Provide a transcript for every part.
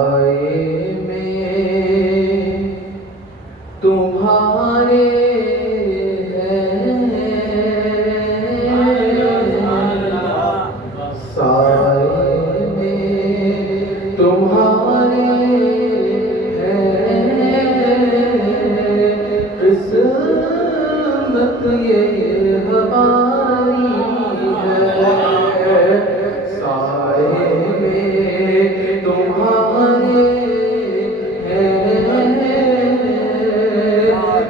سائے میں تمہارے سائے میں تمہارے قسمت یہ ہماری ہے، سائے میں تمہارے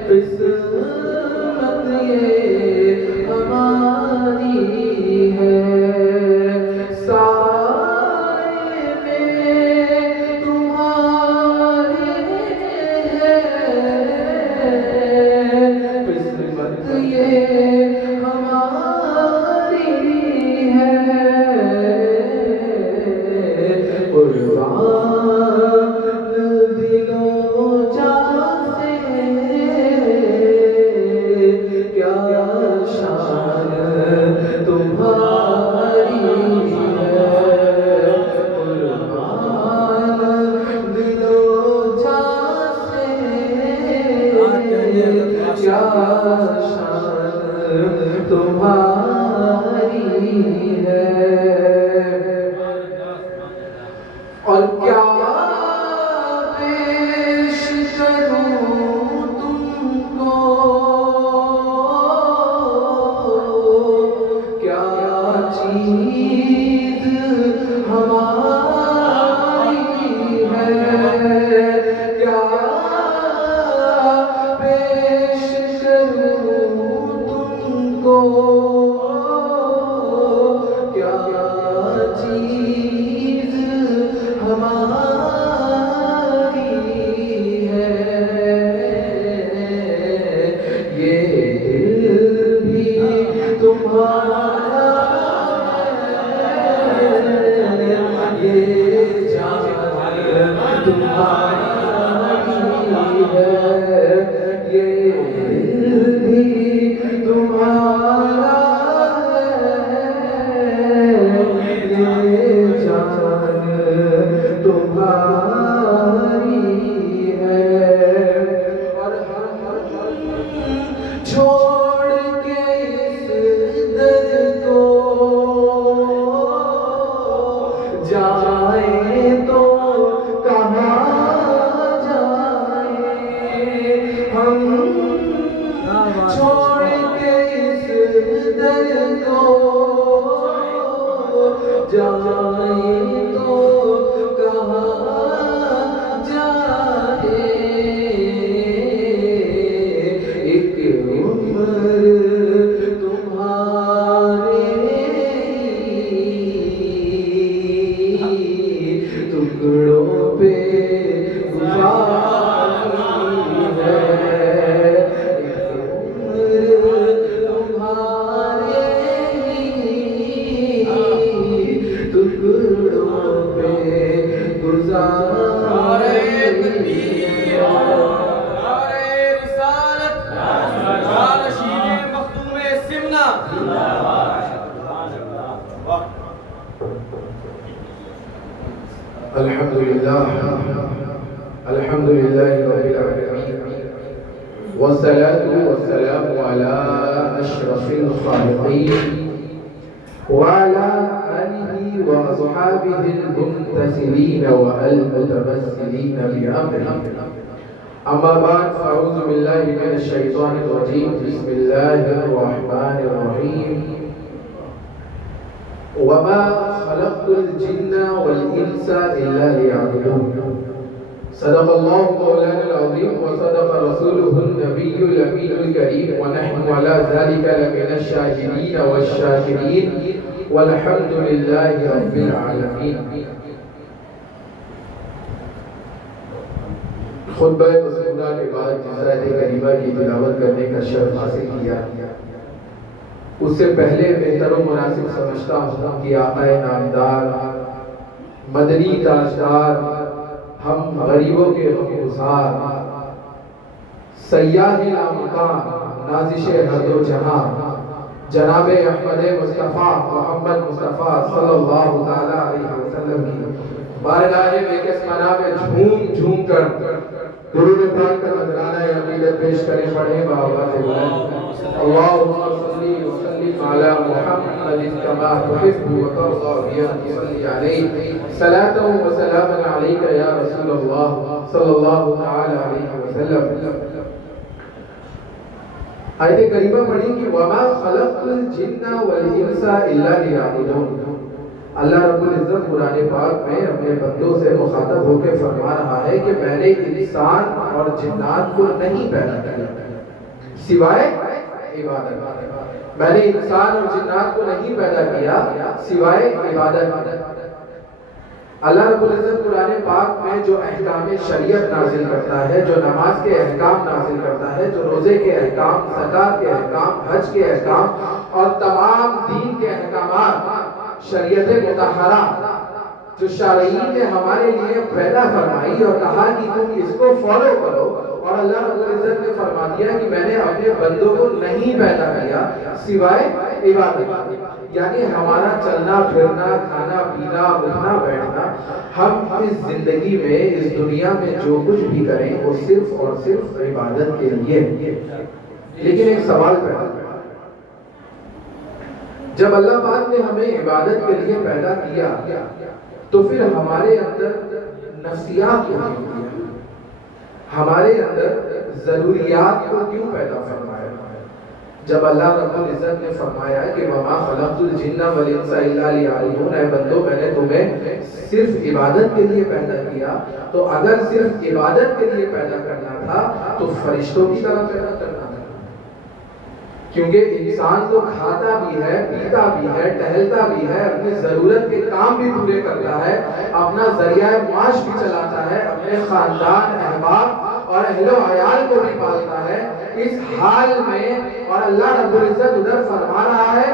قسمت یہ ہماری ہے، سائے میں تمہارے قسمت یہ ہماری ہے، قربان دل و جان سے کیا شان تمہاری ہے، قربان دل و جان سے کیا شان تمہاری ہے، اور کیا پیش کروں تم کو، کیا چیز ہماری ہے، کیا پیش کروں تم کو، کیا چیز ہماری ہے، یہ دل بھی تمہارا ہے، یہ جان تمہاری ہے، یہ دل بھی تمہارا ہے، یہ جان تمہاری ہے، اور ہم چھوڑ کے اس در کو جائیں تو کہاں جائیں، ہم چھوڑ کے اس در کو جائیں تو کہاں جائیں، ایک عمر تمہارے ٹکڑوں پہ گزاری ہے، ایک عمر تمہارے ٹکڑوں پہ گزاری ہے، الحمدللہ الحمدللہ رب العالمین، والصلاة والسلام على أشرف الخالقين وعلى آله وأصحابه المنتسبين والمتمثلين بأمره، أما بعد فأعوذ بالله من الشيطان الرجيم، بسم الله الرحمن الرحيم، وما خلقت الجن والإنس إلا ليعبدون، صدق الله مولانا العظيم وصدق رسوله النبي الأمين الكريم، ونحن على ذلك لمن الشاهدين والشاكرين، والحمد لله رب العالمين۔ خطبہ مسمونہ کے بعد جس آیت کریمہ کی تلاوت کرنے کا شرف حاصل کیا، اس سے پہلے بہتر و مناسب سمجھتا ہوں کہ آقا نامدار مدنی تاجدار، ہم غریبوں کے غمگسار، سیاح لامکان، نازش ہر دو جہاں، جناب احمد مصطفیٰ محمد مصطفیٰ صلی اللہ تعالیٰ علیہ وسلم کی بارگاہ بیکسمانہ میں جھوم جھوم کر درود پاک کا نذرانہ عقیدت پیش کریں، پڑھیں بآواز بلند اللہم صلی وسلم علی محمد کما تحب وترضى بأن تصلی علیہ صلاۃ و سلام علیک یا رسول اللہ صلی اللہ تعالی علیہ وسلم۔ آیت کریمہ پڑھی کہ وما خلقت الجن والانس الا لیعبدون۔ اللہ رب العزت قرآن پاک میں اپنے بندوں سے مخاطب ہو کے فرما رہا ہے کہ میں نے انسان اور جنات کو نہیں پیدا کیا سوائے عبادت۔ میں نے انسان اور جنات کو نہیں پیدا کیا سوائے عبادت۔ اللہ رب العزت قرآن پاک میں جو احکام شریعت نازل کرتا ہے، جو نماز کے احکام نازل کرتا ہے، جو روزے کے احکام، زکوٰۃ کے احکام، حج کے احکام اور تمام دین کے احکامات، شریعت مطہرہ جو شارعین نے ہمارے لیے پیدا فرمائی اور کہا کہ تم اس کو فالو کرو، اور اللہ رب العزت نے فرما دیا کہ میں نے اپنے بندوں کو نہیں پیدا کیا سوائے عبادت۔ یعنی ہمارا چلنا پھرنا، کھانا پینا، اٹھنا بیٹھنا، ہم اس زندگی میں، اس دنیا میں جو کچھ بھی کریں وہ صرف اور صرف عبادت کے لیے۔ لیکن ایک سوال پیدا ہے، جب اللہ پاک نے ہمیں عبادت کے لیے پیدا کیا تو پھر ہمارے اندر نفسیات کو کیوں کیا؟ ہمارے اندر ضروریات کو کیوں پیدا فرمایا؟ جب اللہ رب العزت نے فرمایا کہ وما خلقت الجن والانس الا لیعبدون، اے بندو میں نے تمہیں صرف عبادت کے لیے پیدا کیا، تو اگر صرف عبادت کے لیے پیدا کرنا تھا تو فرشتوں کی طرح پیدا کرنا تھا، کیونکہ انسان تو کھاتا بھی ہے، پیتا بھی ہے، ٹہلتا بھی ہے، اپنی ضرورت کے کام بھی پورے کرتا ہے، اپنا ذریعہ معاش بھی چلاتا ہے، اپنے خاندان، احباب اور اہل و عیال کو بھی پالتا ہے۔ اس حال میں اور اللہ رب العزت ادھر فرما رہا ہے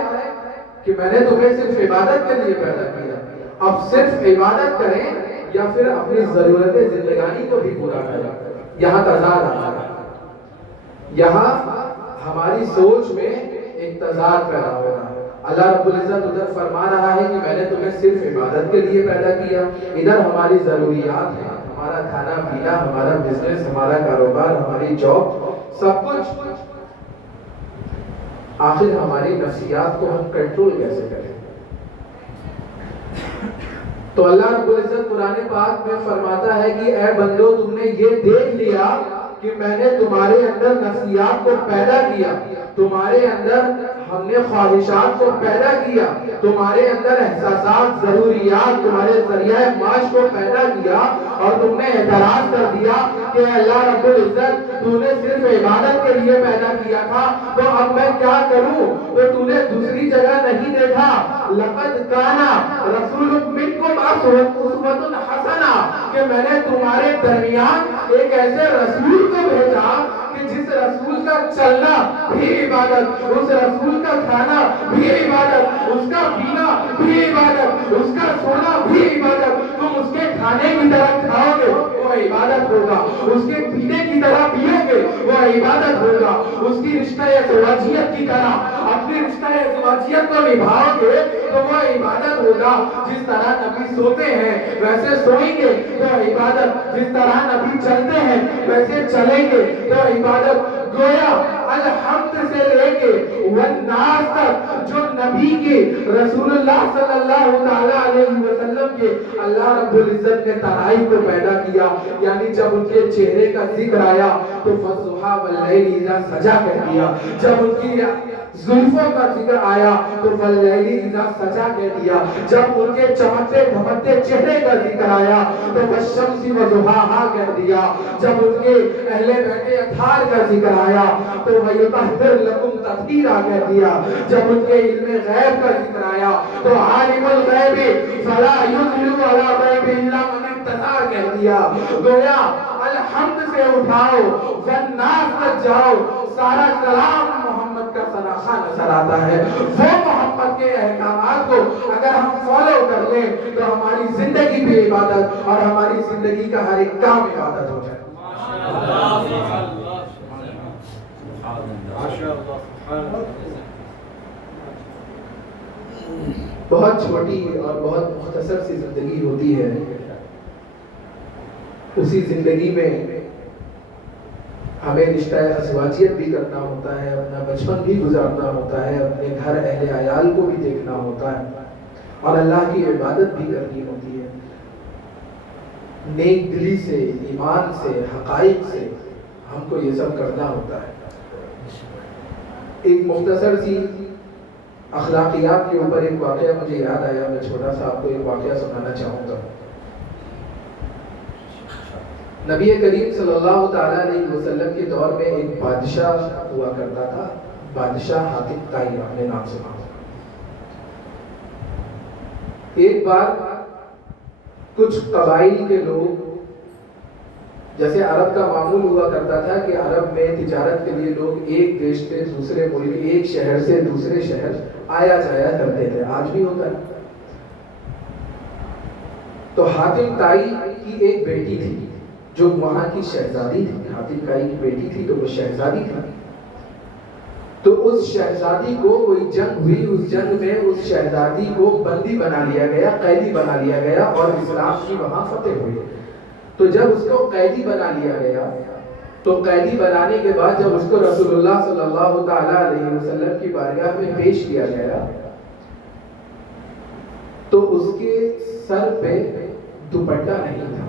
کہ میں نے تمہیں صرف عبادت کے لیے پیدا کیا، اب صرف عبادت کریں یا پھر اپنی ضرورت زندگانی کو بھی پورا کریں۔ یہاں تضاد آتا ہے، یہاں ہماری سوچ میں ایک تضاد پیدا ہو رہا ہے۔ اللہ رب العزت ادھر فرما رہا ہے کہ میں نے تمہیں صرف عبادت کے لیے پیدا کیا، ادھر ہماری ضروریات ہیں، ہمارا کھانا پینا، ہمارا بزنس، ہمارا کاروبار، ہماری جاب، سب کچھ۔ آخر ہماری نفسیات کو ہم کنٹرول کیسے کریں؟ تو اللہ رب العزت قرآن پاک میں فرماتا ہے کہ اے بندو تم نے یہ دیکھ لیا کہ میں نے تمہارے اندر نفسیات کو پیدا کیا، تمہارے اندر ہم نے خواہشات کو پیدا کیا، تمہارے اندر احساسات، ضروریات، تمہارے ذریعہ معاش کو پیدا کیا، اور تم نے اعتراض کر دیا کہ اللہ رب العزت تو نے صرف عبادت کے لیے پیدا کیا تھا، تو اب میں کیا کروں؟ تو تو نے دوسری جگہ نہیں دیکھا لقد کان رسول منکم اسوۃ حسنہ کہ میں نے تمہارے درمیان ایک ایسے رسول کو بھیجا کہ جس رسول کا چلنا بھی عبادت، اس رسول کا کھانا بھی عبادت، اس کا پینا بھی عبادت، اس کا سونا بھی عبادت۔ تم اس کے کھانے کی طرح کھاؤ گے وہ عبادت ہوگا، اس کے پینے کی طرح پیو گے وہ عبادت ہوگا، اس کی رشتہ زواجیت کی طرح اپنی رشتہ زواجیت کو نبھاؤ گے تو وہ عبادت ہوگا۔ جس طرح نبی سوتے ہیں ویسے سوئیں گے تو عبادت، جس طرح نبی چلتے ہیں ویسے چلیں گے تو عبادت۔ گویا الحمد سے لے کے والناس تک جو نبی کے رسول اللہ صلی اللہ تعالی علیہ وسلم کے اللہ رب العزت نے ترائی کو پیدا کیا، یعنی جب ان کے چہرے کا ذکر آیا تو فَالضُّحَىٰ وَاللَّيْلِ إِذَا سَجَىٰ کہہ دیا، جب ان کی زلفوں کا ذکر آیا تو وَاللَّيْلِ إِذَا سَجَىٰ کہہ دیا، جب ان کے چمکتے دھمکتے چہرے کا ذکر آیا تو وَالشَّمْسِ وَضُحَاهَا کہہ دیا، جب ان کے اہل بیت اطہار کا ذکر آیا تو وَيُطَهِّرْ لَكُمْ تَطْهِيرًا کہہ دیا، جب ان کے علم غیب کا ذکر آیا تو عالم الغیب فلا یظہر علی غیب الا من ارتضی کہہ دیا۔ گویا الحمد سے اٹھاؤ والناس تک جاؤ، سارا کلام محمد کا سراخا نظر آتا ہے۔ وہ محمد کے احکامات کو اگر ہم فالو کر لیں تو ہماری زندگی بھی عبادت اور ہماری زندگی کا ہر ایک کام عبادت ہو جائے۔ بہت چھوٹی اور بہت مختصر سی زندگی ہوتی ہے، اسی زندگی میں ہمیں رشتہ ازواجیت بھی کرنا ہوتا ہے، اپنا بچپن بھی گزارنا ہوتا ہے، اپنے گھر اہل عیال کو بھی دیکھنا ہوتا ہے، اور اللہ کی عبادت بھی کرنی ہوتی ہے۔ نیک دلی سے، ایمان سے، حقائق سے ہم کو یہ سب کرنا ہوتا ہے۔ ایک مختصر سی اخلاقیات کے اوپر ایک واقعہ مجھے یاد آیا، میں چھوٹا سا آپ کو ایک واقعہ سنانا چاہوں گا۔ نبی کریم صلی اللہ تعالیٰ علیہ وسلم کے دور میں ایک بادشاہ ہوا کرتا تھا، بادشاہ حاتم طائی اپنے نام سے مانا۔ ایک بار کچھ قبائل کے لوگ، جیسے عرب کا معمول ہوا کرتا تھا کہ عرب میں تجارت کے لیے لوگ ایک دیش سے دوسرے ملک، ایک شہر سے دوسرے شہر آیا جایا کرتے تھے، آج بھی ہوتا ہے۔ تو حاتم طائی کی ایک بیٹی تھی جو وہاں کی شہزادی تھی، حاتم طائی کی بیٹی تھی تو وہ شہزادی تھی۔ تو اس شہزادی کو کوئی جنگ ہوئی، اس جنگ میں اس شہزادی کو بندی بنا لیا گیا، قیدی بنا لیا گیا، اور اسلام کی وہاں فتح ہوئی۔ تو جب اس کو قیدی بنا لیا گیا تو قیدی بنانے کے بعد جب اس کو رسول اللہ صلی اللہ تعالیٰ علیہ وسلم کی بارگاہ میں پیش کیا گیا تو اس کے سر پہ دوپٹہ نہیں تھا،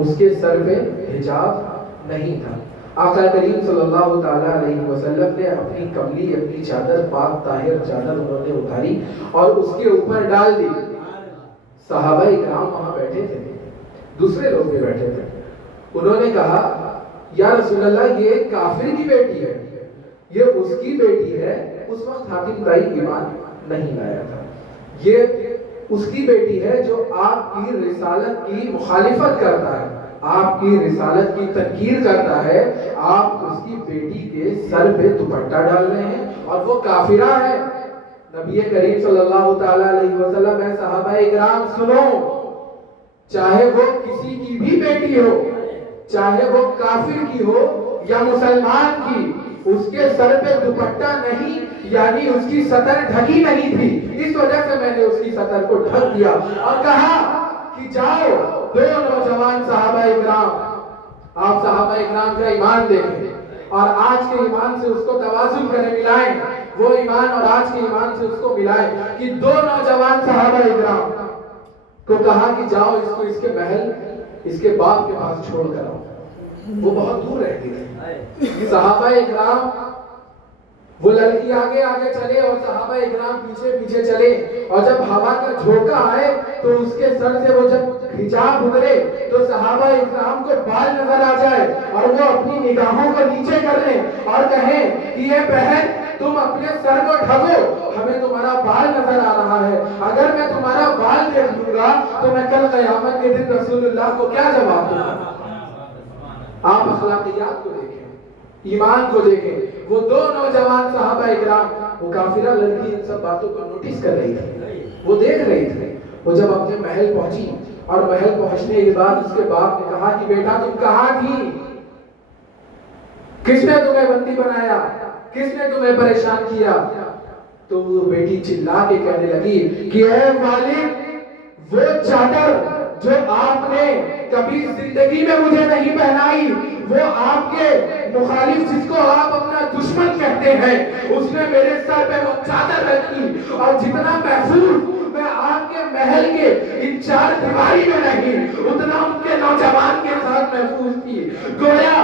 اس کے سر پہ حجاب نہیں تھا۔ آقا کریم صلی اللہ تعالیٰ علیہ وسلم نے اپنی کملی، اپنی چادر، پاک طاہر چادر انہوں نے اتاری اور اس کے اوپر ڈال دی۔ صحابہ اکرام وہاں بیٹھے تھے، دوسرے لوگ بھی بیٹھے تھے۔ انہوں نے کہا یا رسول اللہ یہ کافر کی بیٹی ہے، یہ اس کی بیٹی ہے۔ اس وقت حاتم طائی ایمان نہیں لایا تھا۔ یہ اس کی بیٹی ہے جو آپ کی رسالت کی مخالفت کرتا ہے، آپ کی رسالت کی تنکیر کرتا ہے، آپ اس کی بیٹی کے سر پہ دوپٹہ ڈال رہے ہیں اور وہ کافرہ ہے۔ نبی کریم صلی اللہ تعالیٰ علیہ وسلم اے صحابہ اکرام سنو، چاہے وہ کسی کی بھی بیٹی ہو، چاہے وہ کافر کی ہو یا مسلمان کی، اس کے سر پہ دوپٹہ نہیں، یعنی اس کی سطر ڈھکی نہیں تھی، اس وجہ سے میں نے اس کی سطر کو ڈھک دیا اور کہا کہ جاؤ دو نوجوان صحابہ اکرام، آپ صحابہ اکرام کا ایمان دیکھیں اور آج کے ایمان سے اس کو توازن کریں، ملائیں، وہ ایمان اور آج کے ایمان سے اس کو ملائیں کہ دو نوجوان صحابہ اکرام کو کہا کہ جاؤ اس کو اس کے محل، اس کے باپ کے پاس چھوڑ کر آؤ۔ وہ بہت دور رہتی تھی۔ صحابہ اکرام، وہ لڑکی آگے آگے چلے اور صحابہ اکرام پیچھے پیچھے چلے، اور جب ہوا کا جھونکا آئے تو اس کے سر سے وہ جب حجاب اترے تو صحابہ اکرام کو بال نظر آ جائے اور وہ اپنی نگاہوں کو نیچے کر لیں اور کہیں کہ یہ بہن تم اپنے سر کو ڈھکو، ہمیں تمہارا بال نظر آ رہا ہے، اگر میں تمہارا بال دیکھ لوں گا تو میں کل قیامت کے دن رسول اللہ کو کیا جواب دوں گا؟ آپ اخلاقیات کو دیکھیں، ایمان کو دیکھیں۔ وہ دو نوجوان صحابہ اکرام، وہ کافرہ لڑکی ان سب باتوں کو نوٹس کر رہی تھی، وہ دیکھ رہی تھی۔ وہ جب اپنے محل پہنچی اور محل پہنچنے کے بعد اس کے باپ نے کہا کہ بیٹا تم کہاں تھی؟ کس نے تمہیں بندی بنایا؟ کس نے تمہیں پریشان کیا؟ تو وہ بیٹی چلا کے کہنے لگی کہ اے والد، وہ چادر جو آپ نے کبھی زندگی میں مجھے نہیں پہنائی، وہ آپ کے مخالف جس کو آپ اپنا دشمن کہتے ہیں، اس نے میرے سر پہ وہ چادر رکھی، اور جتنا محفوظ میں آپ کے محل کے ان چار دیواری میں نہیں، اتنا ان کے نوجوان کے ساتھ محفوظ تھی۔ گویا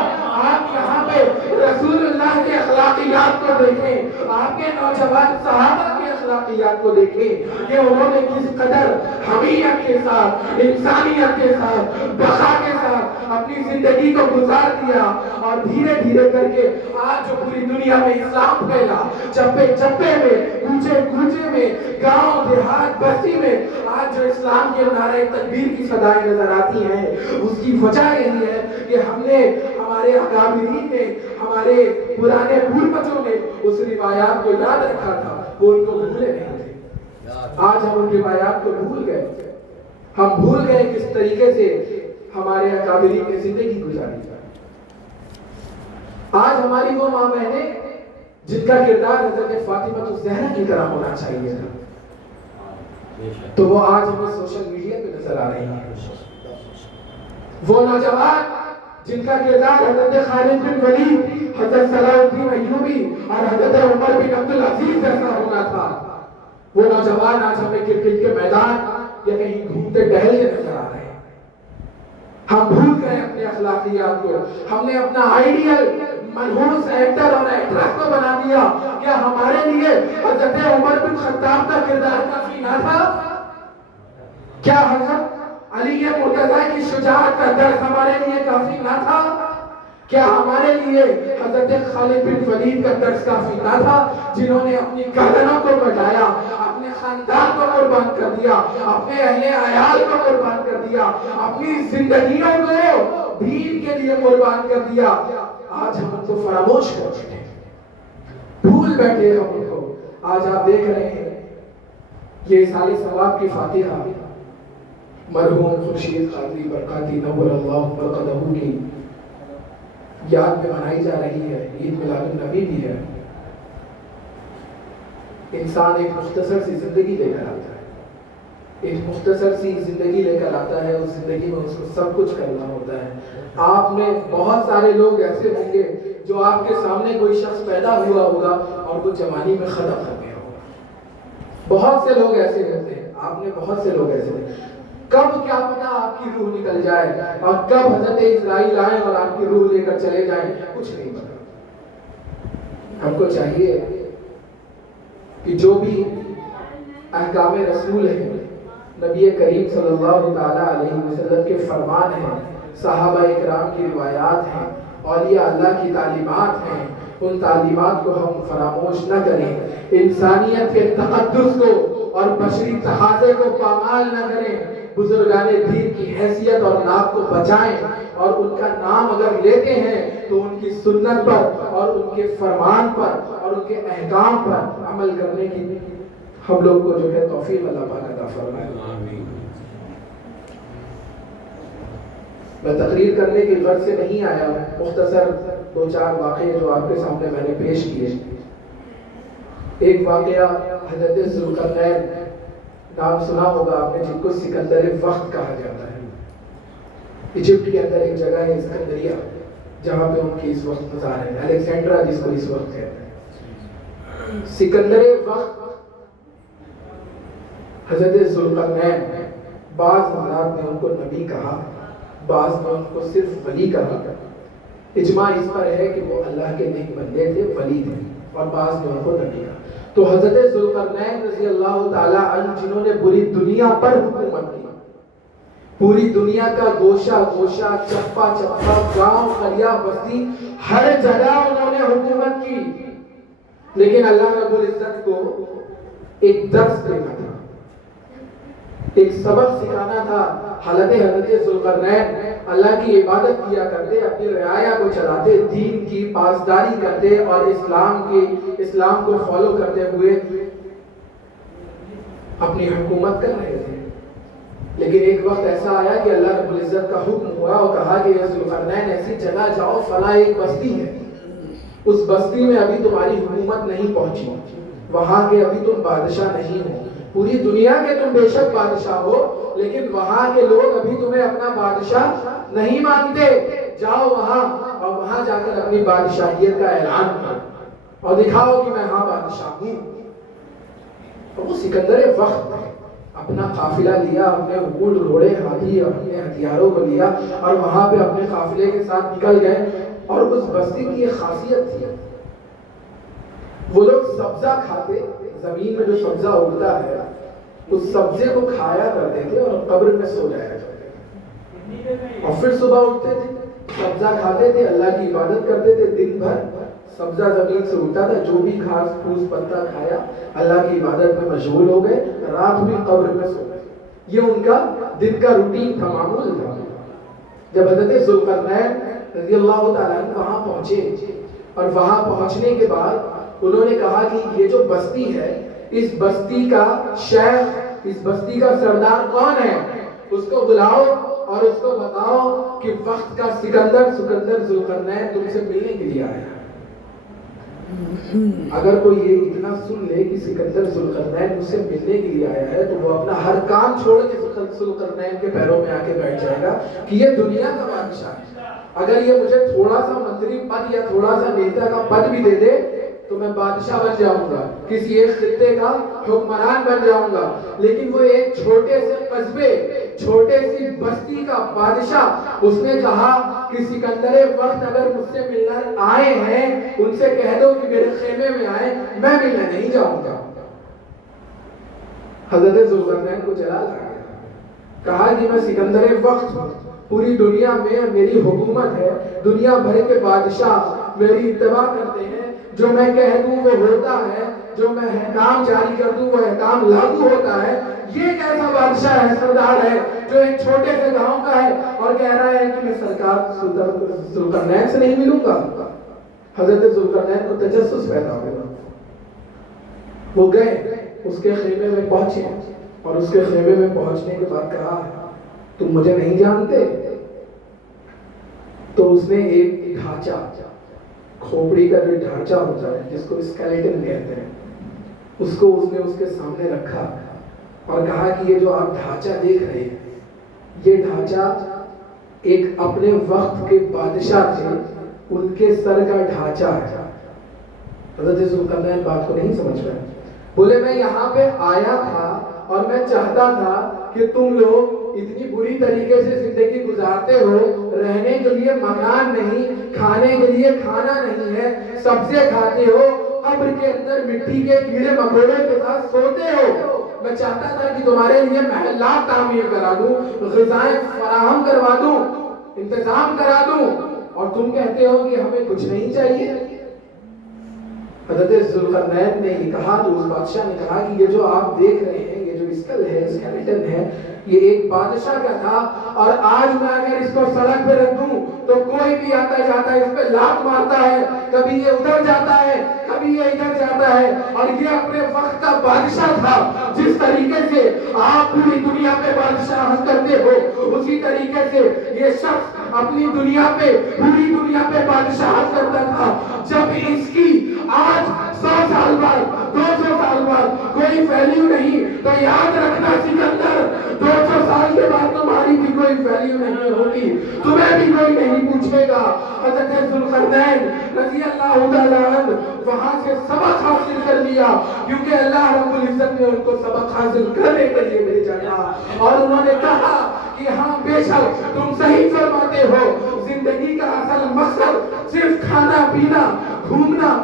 آپ یہاں پہ رسول اللہ کے اخلاقیات کو دیکھیں، آپ کے نوجوان صحابہ کے اخلاقیات کو دیکھیں کہ انہوں نے کس قدر حمیت کے ساتھ، انسانیت کے ساتھ، بقا کے ساتھ اپنی زندگی کو گزار دیا، اور دھیرے دھیرے کر کے آج جو پوری دنیا میں اسلام پھیلا، چپے چپے میں، کوچے کوچے میں، گاؤں دیہات بستی میں آج جو اسلام کے نعرہ تکبیر کی صدائیں نظر آتی ہیں، اس کی وجہ یہی ہے کہ ہم نے، ہمارے اکابرین نے، ہمارے پرانے پورجوں نے اس روایات کو یاد رکھا تھا، وہ ان کو بھولے نہیں تھے۔ آج ہم ان روایات کو بھول گئے، ہم بھول گئے کس طریقے سے ہمارے اکابرین نے زندگی گزاری۔ آج ہماری وہ ماں بہنیں جن کا کردار حضرت فاطمہ الزہرا کی طرح ہونا چاہیے تھا، تو وہ آج ہمیں سوشل میڈیا پہ نظر آ رہی ہیں۔ وہ نوجوان جن کا کردار حضرت خالد بن ولید، حضرت صلاح الدین ایوبی اور حضرت عمر بن عبد العزیز جیسا ہونا تھا، وہ نوجوان آج ہمیں کرکٹ کے میدان یا کہیں گھومتے ٹہلتے نظر آ رہے ہیں۔ ہم بھول گئے اپنے اخلاقیات کو، ہم نے اپنا آئیڈیل منحوس ایکٹر اور ایکٹریس کو بنا دیا۔ کیا ہمارے لیے حضرت عمر بن خطاب کا کردار کافی نہ تھا؟ کیا حضرت علی مرتضیٰ کی شجاعت کا درس ہمارے لیے کافی نہ تھا؟ کیا ہمارے لیے حضرت خالد بن ولید کا درس کافی نہ تھا، جنہوں نے اپنی گردنوں کو کٹایا، اپنے خاندان کو قربان کر دیا، اپنے اہل عیال کو قربان کر دیا، اپنی زندگیوں کو دین کے لیے قربان کر دیا؟ آج ہم ان کو فراموش کر بیٹھے، بھول بیٹھے ہم ان کو۔ آج آپ دیکھ رہے ہیں یہ سال ثواب کی فاتحہ مرحوم خورشید قادری برکاتی نور اللہ مرقدہ کی یاد میں منائی جا رہی ہے، عید میلاد النبی بھی ہے۔ انسان ایک مختصر سی زندگی لے کر آتا ہے، ایک مختصر سی زندگی لے کر آتا ہے، اس زندگی میں اس کو سب کچھ کرنا ہوتا ہے۔ آپ میں بہت سارے لوگ ایسے ہوں گے جو آپ کے سامنے کوئی شخص پیدا ہوا ہوگا اور وہ جوانی میں ختم کر گیا ہوگا۔ بہت سے لوگ ایسے رہتے ہیں، آپ نے بہت سے لوگ ایسے رہتے ہیں۔ کب کیا پتا آپ کی روح نکل جائے اور کب حضرت اسرائیل آئے اور آپ کی روح لے کر چلے جائیں، کچھ نہیں پتا۔ ہم کو چاہیے کہ جو بھی احکام رسول ہیں، نبی کریم صلی اللہ تعالیٰ علیہ وسلم کے فرمان ہیں، صحابہ اکرام کی روایات ہیں، اولیاء اللہ کی تعلیمات ہیں، ان تعلیمات کو ہم فراموش نہ کریں، انسانیت کے تقدس کو اور بشری تقاضے کو پامال نہ کریں، بزرگان دین کی حیثیت اور نام کو بچائیں، اور ان کا نام اگر لیتے ہیں تو ان کی سنت پر اور ان کے فرمان پر اور ان کے احکام پر عمل کرنے کی ہم لوگ کو جو ہے توفیق اللہ پاک عطا فرمائے۔ میں تقریر کرنے کی غرض سے نہیں آیا، مختصر دو چار واقعے جو آپ کے سامنے میں نے پیش کیے۔ ایک واقعہ حضرت ذوالقرنین، نام سنا ہوگا آپ نے، جن کو سکندر وقت کہا جاتا ہے۔ ایجپٹ کے اندر ایک جگہ ہے اسکندریہ، جہاں پہ ان کی اس وقت مزار ہے، الیگزینڈرا جس کو اس وقت کہتے ہیں۔ سکندر وقت حضرت ذوالقرنین، بعض حضرات نے ان کو نبی کہا، بعض نے ان کو صرف ولی کہا۔ اجماع اس پر ہے کہ وہ اللہ کے نیک بندے تھے، ولی تھے، اور بعض نے ان کو نبی کہا۔ تو حضرت ذوالقرنین رضی اللہ تعالیٰ عنہ، جنہوں نے پوری دنیا پر حکومت کی، پوری دنیا کا گوشہ گوشہ، چپا چپا، گاؤں قریہ بستی، ہر جگہ انہوں نے حکومت کی، لیکن اللہ رب العزت کو ایک درس دینا تھا، ایک سبق سکھانا تھا۔ حضرت ذوالقرنین اللہ کی عبادت کیا کرتے، اپنی رعایا کو چلاتے، دین کی پاسداری کرتے اور اسلام کو فالو کرتے ہوئے اپنی حکومت کر رہے تھے۔ لیکن ایک وقت ایسا آیا کہ اللہ رب العزت کا حکم ہوا اور کہا کہ ذوالقرنین ایسی جگہ جاؤ، فلاں ایک بستی ہے، اس بستی میں ابھی تمہاری حکومت نہیں پہنچی، وہاں کے ابھی تم بادشاہ نہیں ہو، پوری دنیا کے تم بے شک بادشاہ ہو، لیکن وہاں کے لوگ ابھی تمہیں اپنا بادشاہ نہیں مانتے، جاؤ وہاں اور وہاں جا کر اپنی بادشاہیت کا اعلان کرو اور دکھاؤ کہ میں ہاں بادشاہ ہوں۔ اور وہ سکندر وقت اپنا قافلہ لیا، اپنے اونٹ گھوڑے ہاتھی اپنے ہتھیاروں کو لیا اور وہاں پہ اپنے قافلے کے ساتھ نکل گئے۔ اور اس بستی کی ایک خاصیت تھی، وہ لوگ سبزہ کھاتے، زمین میں جو سبزہ اگتا ہے اس سبزے کو کھایا کرتے تھے اور قبر میں سو جایا کرتے تھے، اور پھر صبح اٹھتے تھے، سبزہ کھاتے تھے، اللہ کی عبادت کرتے تھے، دن بھر سبزہ زمین سے اٹھتا تھا، جو بھی گھاس پھوس پتا کھایا، اللہ کی عبادت میں مشغول ہو گئے، رات بھی قبر میں سو گئے۔ یہ ان کا دن کا روٹین تھا، معمول تھا۔ جب حضرت ذوالقرنین رضی اللہ تعالیٰ عنہ وہاں پہنچے اور وہاں پہنچنے کے بعد انہوں نے کہا کہ یہ جو بستی ہے، اس بستی کا شیخ، اس بستی کا سردار کون ہے، اس کو بلاؤ اور اس کو بتاؤ کہ وقت کا سکندر ذوالقرنین تم سے ملنے کے لیے آیا۔ اگر کوئی یہ اتنا سن لے کہ سکندر ذوالقرنین مجھ سے ملنے کے لیے آیا ہے تو وہ اپنا ہر کام چھوڑ کے ذوالقرنین کے پیروں میں آ کے بیٹھ جائے گا کہ یہ دنیا کا بادشاہ ہے۔ اگر یہ مجھے تھوڑا سا منتری پد یا تھوڑا سا نیتا کا پد بھی دے دے تو میں بادشاہ بن جاؤں گا، کسی ایک خطے کا حکمران بن جاؤں گا، لیکن وہ ایک چھوٹے سے قصبے، چھوٹے سی بستی کا بادشاہ، اس نے کہا کہ سکندر وقت اگر مجھ سے ملنے آئے ہیں ان سے کہہ دو کہ میرے خیمے میں آئے، میں ملنے نہیں جاؤں گا۔ حضرت ذوالقرنین کو جلال آ گیا، کہا کہ میں سکندر وقت ہوں، پوری دنیا میں میری حکومت ہے، دنیا بھر کے بادشاہ میری اتباع کرتے ہیں، جو میں کہہ دوں وہ ہوتا ہے، جو میں احکام جاری کر دوں وہ احکام لاگو ہوتا ہے۔ یہ کیسا بادشاہ ہے، سردار ہے، جو ایک چھوٹے سے گاؤں کا ہے اور کہہ رہا ہے کہ میں سرکار ذوالقرنین سے نہیں ملوں گا۔ حضرت ذوالقرنین کو تجسس پیدا ہوا، وہ گئے اس کے خیمے میں پہنچے اور اس کے خیمے میں پہنچنے کے بعد کہا تم مجھے نہیں جانتے؟ تو اس نے ایک ڈھانچہ، کھوپڑی کا جو ڈھانچہ ہوتا ہے جس کو اسکیلیٹن کہتے ہیں، اس کو اس نے اس کے سامنے رکھا اور کہا کہ یہ جو آپ ڈھانچہ دیکھ رہے ہیں یہ ڈھانچہ ایک اپنے وقت کے بادشاہ تھے ان کے سر کا ڈھانچہ ہے۔ حضرت ذوالقرنین بات کو نہیں سمجھ رہے، بولے میں یہاں پہ آیا تھا اور میں چاہتا تھا کہ تم لوگ اتنی بری طریقے سے زندگی گزارتے ہو، رہنے کے لیے مکان نہیں، کھانے کے لیے کھانا نہیں ہے، سبزے کھاتے ہو، قبر کے اندر مٹی کے کیڑے مکوڑے کے ساتھ سوتے ہو۔ میں چاہتا تھا کہ تمہارے لیے محلات تعمیر کرا دوں، غذائیں فراہم کروا دوں، انتظام کرا دوں، اور تم کہتے ہو کہ ہمیں کچھ نہیں چاہیے۔ حضرت ذوالقرنین نے یہ کہا تو اس بادشاہ نے کہا کہ یہ جو آپ دیکھ رہے ہیں یہ جو اسکل ہے، اسکیلیٹن ہے، یہ ایک بادشاہ کا تھا، اور آج میں اگر اس کو سڑک پہ رکھ دوں تو کوئی بھی آتا جاتا ہے اس پہ لات مارتا ہے، کبھی یہ ادھر جاتا ہے کبھی یہ ادھر جاتا ہے، اور یہ اپنے وقت کا بادشاہ تھا۔ جس طریقے سے آپ پوری دنیا پہ بادشاہ کرتے ہو اسی طریقے سے یہ شخص اپنی دنیا پہ، پوری دنیا پہ بادشاہت کرتا تھا۔ جب اس کی آج 100 سال بعد، 200 سال بعد کوئی ویلیو نہیں تو یاد رکھنا سکندر، 200 سال کے بعد تمہاری بھی کوئی ویلیو نہیں ہوگی، تمہیں بھی کوئی نہیں پوچھے گا۔ حضرت ذوالقرنین رضی اللہ تعالیٰ عنہ وہاں سے سبق حاصل کر لیا، کیونکہ اللہ رب العزت نے ان کو سبق حاصل کرنے کے لیے بھیجا تھا، اور انہوں نے کہا کہ ہاں بے شک تم صحیح فرماتے ہو، زندگی کا اصل مقصد صرف کھانا پینا گھومنا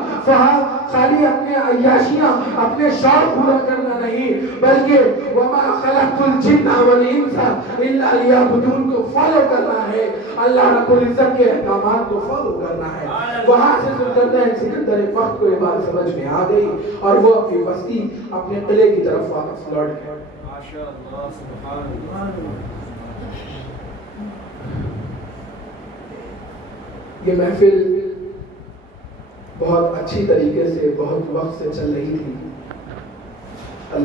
خالی اپنے عیاشیاں اپنے شوق پورا کرنا نہیں، بلکہ وما خلقت الجن والانس الا لیعبدون کو فالو کرنا ہے، اللہ رب العزت کے احکامات کو فالو کرنا ہے۔ وہاں سے ذوالقرنین سکندر وقت کو یہ بات سمجھ میں آ گئی اور وہ اپنی بستی اپنے قلعے کی طرف واپس لوٹ گئے۔ ماشاءاللہ، سبحان اللہ۔ یہ محفل بہت اچھی طریقے سے بہت وقت سے چل رہی تھی،